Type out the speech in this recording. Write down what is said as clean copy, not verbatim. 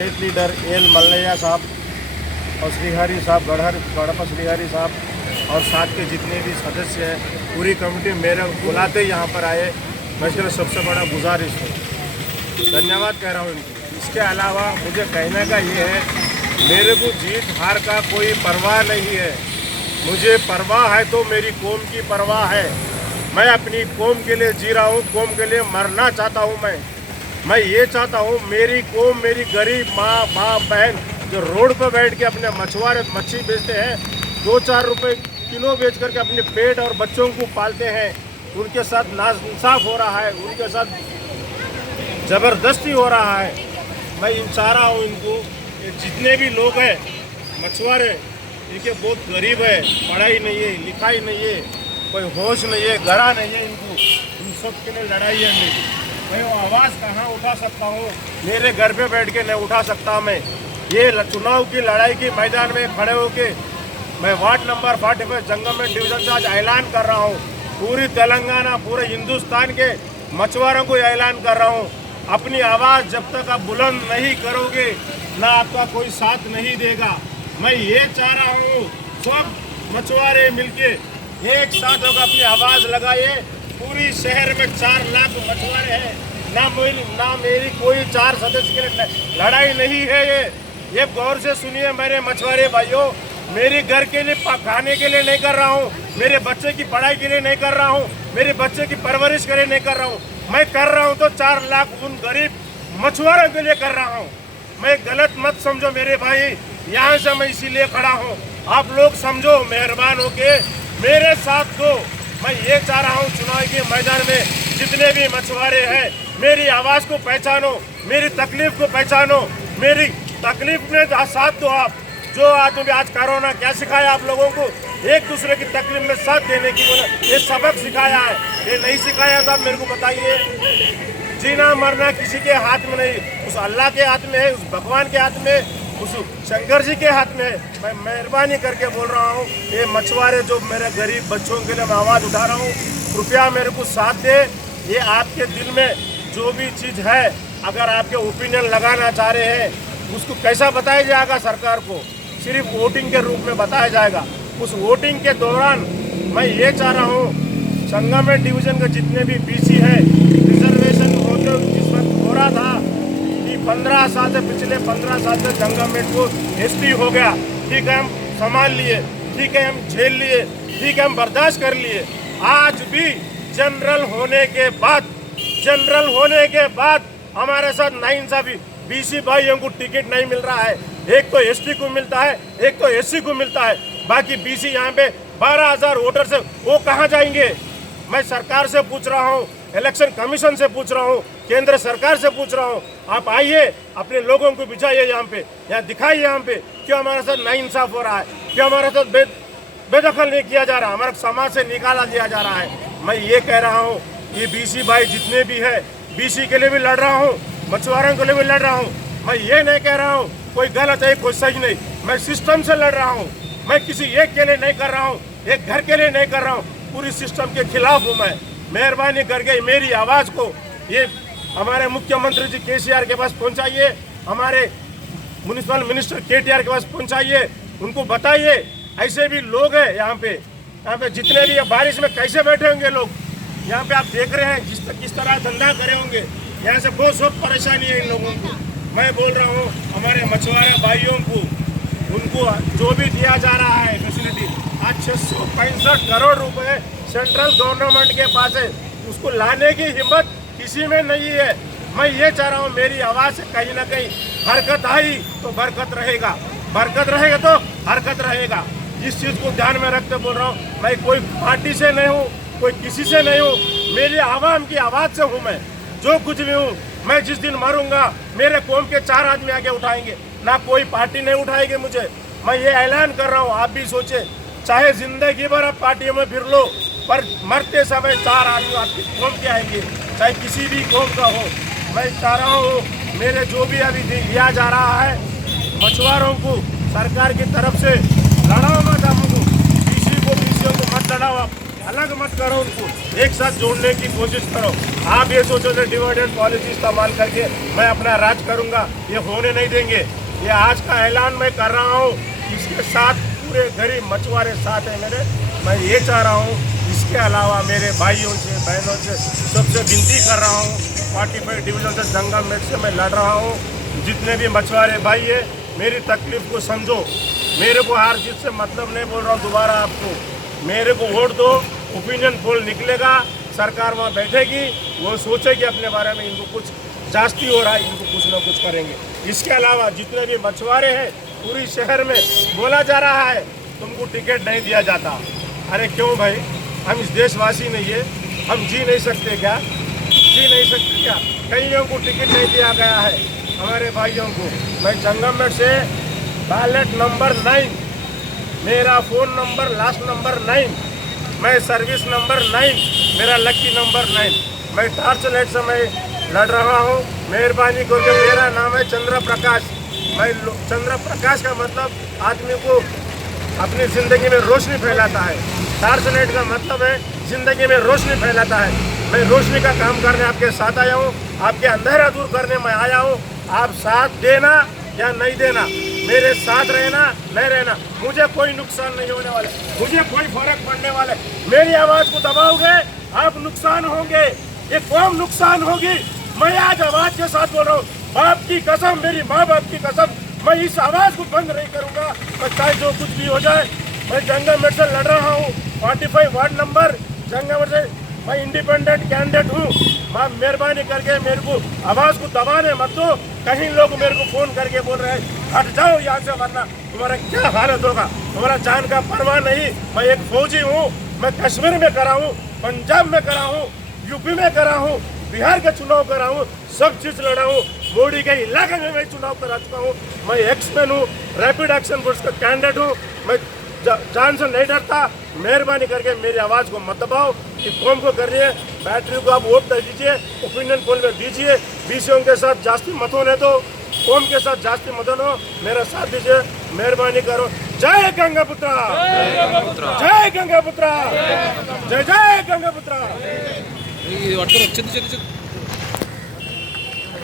State leader L Mallaiah साहब और श्रीहरि साहब गढ़पा श्रीहरि साहब और साथ के जितने भी सदस्य हैं, पूरी कमेटी मेरे बुलाते ही यहाँ पर आए। मैं इसके लिए सबसे बड़ा गुजारिश हूँ, धन्यवाद कह रहा हूँ इनको। इसके अलावा मुझे कहने का ये है, मेरे को जीत हार का कोई परवाह नहीं है। मुझे परवाह है तो मेरी कौम की परवाह है। मैं अपनी कौम के लिए जी रहा हूँ, कौम के लिए मरना चाहता हूँ। मैं ये चाहता हूँ मेरी कौम, मेरी गरीब माँ बाप बहन जो रोड पर बैठ के अपने मछुआरे मच्छी बेचते हैं, 2-4 रुपए किलो बेच करके अपने पेट और बच्चों को पालते हैं, उनके साथ नाइंसाफ हो रहा है, उनके साथ ज़बरदस्ती हो रहा है। मैं चाह रहा हूँ इनको, जितने भी लोग हैं मछुआरे, इनके बहुत गरीब है, पढ़ाई नहीं है, लिखाई नहीं है, कोई होश नहीं है, गड़ा नहीं है, इनको इन सब के लिए लड़ाई है मेरी। मैं वो आवाज़ कहाँ उठा सकता हूँ? मेरे घर पे बैठ के नहीं उठा सकता। मैं ये चुनाव की लड़ाई की मैदान में खड़े होके मैं वार्ड नंबर 45 जंगममेट डिवीज़न से आज ऐलान कर रहा हूँ। पूरी तेलंगाना, पूरे हिंदुस्तान के मछुआरों को ऐलान कर रहा हूँ, अपनी आवाज़ जब तक आप बुलंद नहीं करोगे ना आपका कोई साथ नहीं देगा। मैं ये चाह रहा हूँ सब मछुआरे मिलके एक साथ होकर अपनी आवाज़ लगाइए। पूरी शहर में 4 लाख मछुआरे हैं, ना मेरी कोई 4 सदस्य के लिए लड़ाई नहीं है। ये गौर से सुनिए मेरे मछुआरे भाइयों, मेरे घर के लिए खाने के लिए नहीं कर रहा हूँ, मेरे बच्चे की पढ़ाई के लिए नहीं कर रहा हूँ, मेरे बच्चे की परवरिश के लिए नहीं कर रहा हूँ। मैं कर रहा हूँ तो 4 लाख उन गरीब मछुआरों के लिए कर रहा हूँ। मैं गलत मत समझो मेरे भाई, यहाँ से मैं इसीलिए खड़ा हूँ। आप लोग समझो, मेहरबान होके मेरे साथ दो। मैं ये चाह रहा हूँ चुनाव के मैदान में जितने भी मछुआरे हैं, मेरी आवाज़ को पहचानो, मेरी तकलीफ को पहचानो, मेरी तकलीफ में साथ दो। आप जो आज कोरोना क्या सिखाया आप लोगों को, एक दूसरे की तकलीफ में साथ देने की ये सबक सिखाया है। ये नहीं सिखाया तो आप मेरे को बताइए। जीना मरना किसी के हाथ में नहीं, उस अल्लाह के हाथ में है, उस भगवान के हाथ में, उस शंकर जी के हाथ में है। मैं मेहरबानी करके बोल रहा हूँ, ये मछुआरे जो मेरे गरीब बच्चों के लिए मैं आवाज़ उठा रहा हूँ, कृपया मेरे को साथ दे। ये आपके दिल में जो भी चीज़ है, अगर आपके ओपिनियन लगाना चाह रहे हैं, उसको कैसा बताया जाएगा सरकार को? सिर्फ वोटिंग के रूप में बताया जाएगा। उस वोटिंग के दौरान मैं ये चाह रहा हूँ, जंगममेट डिवीज़न के जितने भी बीसी है, रिजर्वेशन होते जिस वक्त हो रहा था कि 15 साल से, पिछले 15 साल से जंगममेट को एसटी हो गया। ठीक है, हम संभाल लिए, ठीक है, हम झेल लिए, ठीक है, हम बर्दाश्त कर लिए। आज भी जनरल होने के बाद हमारे साथ नाइंसाफी, बीसी भाइयों को टिकट नहीं मिल रहा है। एक तो एसटी को मिलता है, एक तो एससी को मिलता है, बाकी बीसी यहाँ पे 12,000 वोटर से वो कहाँ जाएंगे? मैं सरकार से पूछ रहा हूँ, इलेक्शन कमीशन से पूछ रहा हूँ, केंद्र सरकार से पूछ रहा हूँ, आप आइए, अपने लोगों को बिठाइए यहाँ पे, यहाँ दिखाइए यहाँ पे क्यों हमारे साथ नाइंसाफ हो रहा है, क्यों हमारे साथ बेदखल नहीं किया जा रहा, हमारे समाज से निकाला दिया जा रहा है। मैं ये कह रहा हूँ, ये बीसी भाई जितने भी है, बीसी के लिए भी लड़ रहा हूँ, मछुआरों के लिए भी लड़ रहा हूँ। मैं ये नहीं कह रहा हूँ कोई गलत है, कोई सही नहीं, मैं सिस्टम से लड़ रहा हूँ। मैं किसी एक के लिए नहीं कर रहा हूँ, एक घर के लिए नहीं कर रहा हूँ, पूरी सिस्टम के खिलाफ हूँ मैं। मेहरबानी करके मेरी आवाज़ को ये हमारे मुख्यमंत्री जी केसीआर के पास पहुँचाइए, हमारे म्युनिसिपल मिनिस्टर केटीआर के पास पहुँचाइए, उनको बताइए ऐसे भी लोग हैं यहाँ पे जितने भी बारिश में कैसे बैठे होंगे लोग। यहाँ पे आप देख रहे हैं किस तरह धंधा करे होंगे, यहाँ से बहुत परेशानी है इन लोगों को। मैं बोल रहा हूँ हमारे मछुआरे भाइयों को, उनको जो भी दिया जा रहा है फैसिलिटी, आज 665 करोड़ रुपए सेंट्रल गवर्नमेंट के पास है, उसको लाने की हिम्मत किसी में नहीं है। मैं ये चाह रहा हूँ मेरी आवाज़ से कहीं ना कहीं हरकत आई तो बरकत रहेगा, बरकत रहेगा तो हरकत रहेगा। इस चीज़ को ध्यान में रखते बोल रहा हूँ। मैं कोई पार्टी से नहीं हूँ, कोई किसी से नहीं हूँ, मेरी आवाम की आवाज़ से हूँ। मैं जो कुछ भी हूँ, मैं जिस दिन मरूंगा मेरे कौम के 4 आदमी आगे उठाएंगे, ना कोई पार्टी नहीं उठाएगी मुझे। मैं ये ऐलान कर रहा हूँ, आप भी सोचे, चाहे जिंदगी भर आप पार्टियों में फिर लो, पर मरते समय 4 आदमी आपकी कौम के आएंगे, चाहे किसी भी कौम का हो। मैं चाह रहा हूँ मेरे जो भी अभी दिया जा रहा है मछुआरों को सरकार की तरफ से लड़ाओ मत, हमको बीसियों को मत लड़ाओ आप। अलग मत करो, उनको एक साथ जोड़ने की कोशिश करो। आप ये सोचो कि डिवाइडेड पॉलिसी इस्तेमाल करके मैं अपना राज करूंगा, ये होने नहीं देंगे। ये आज का ऐलान मैं कर रहा हूँ, इसके साथ पूरे गरीब मछुआरे साथ है मेरे। मैं ये चाह रहा हूँ, इसके अलावा मेरे भाइयों से बहनों से सबसे विनती कर रहा हूँ, 45 डिवीजन से जंगल में से मैं लड़ रहा हूँ। जितने भी मछुआरे भाई है, मेरी तकलीफ को समझो। मेरे को हार जीत से मतलब नहीं बोल रहा हूँ दोबारा आपको। मेरे को वोट दो, ओपिनियन पोल निकलेगा, सरकार वहाँ बैठेगी, वो सोचेगी अपने बारे में, इनको कुछ जास्ती हो रहा है, इनको कुछ ना कुछ करेंगे। इसके अलावा जितने भी मछुआरे हैं पूरी शहर में बोला जा रहा है तुमको टिकट नहीं दिया जाता। अरे क्यों भाई, हम इस देशवासी नहीं है, हम जी नहीं सकते क्या? जी नहीं सकते क्या? कईयों को टिकट नहीं दिया गया है, हमारे भाइयों को। मैं जंगम से बैलेट नंबर 9, मेरा फ़ोन नंबर लास्ट नंबर 9, मैं सर्विस नंबर 9, मेरा लकी नंबर 9। मैं टार्च लाइट से मैं लड़ रहा हूँ। मेहरबानी करके, मेरा नाम है चंद्र प्रकाश। मैं चंद्र प्रकाश का मतलब आदमी को अपनी ज़िंदगी में रोशनी फैलाता है। टार्च लाइट का मतलब है ज़िंदगी में रोशनी फैलाता है। मैं रोशनी का काम करने आपके साथ आया हूँ, आपके अंधेरा दूर करने मैं आया हूँ। आप साथ देना या नहीं देना, मेरे साथ रहना नहीं रहना, मुझे कोई नुकसान नहीं होने वाला, मुझे कोई फर्क पड़ने वाला है। मेरी आवाज़ को दबाओगे आप नुकसान होंगे, ये कौम नुकसान होगी। मैं आज आवाज़ के साथ बोल रहा हूँ, बाप की कसम, मेरी माँ बाप की कसम, मैं इस आवाज़ को बंद नहीं करूँगा। मैं चाहे जो कुछ भी हो जाए। मैं जंगम से लड़ रहा हूँ, 45 वार्ड नंबर जंगम से। मैं इंडिपेंडेंट कैंडिडेट हूँ। मैं मेहरबानी करके मेरे को आवाज़ को दबाने मत दो। कहीं लोग मेरे को फ़ोन करके बोल रहे हैं हट जाओ यहाँ से, वरना तुम्हारा क्या हालत होगा, तुम्हारा जान का परवाह नहीं। मैं एक फौजी हूँ, मैं कश्मीर में करा हूँ, पंजाब में करा हूँ, यूपी में करा हूँ, बिहार का चुनाव करा हूँ, सब चीज़ लड़ा हूँ। मोदी के इलाके में मैं चुनाव करा चुका हूँ। मैं एक्समैन हूँ, रैपिड एक्शन फोर्स का कैंडिडेट हूँ। मैं जान से नहीं डरता। मेहरबानी करके मेरी आवाज़ को मत दबाओ। कि कौम को कर रही है, बैटरी को आप वोट दे दीजिए, ओपिनियन पोल में दीजिए। बीसीओं के साथ जास्ती मत होने दो, कौम के साथ जास्ती मत होने, मेरा साथ दीजिए, मेहरबानी करो। जय गंगापुत्रा, जय गंगापुत्रा, जय जय गंगापुत्रा।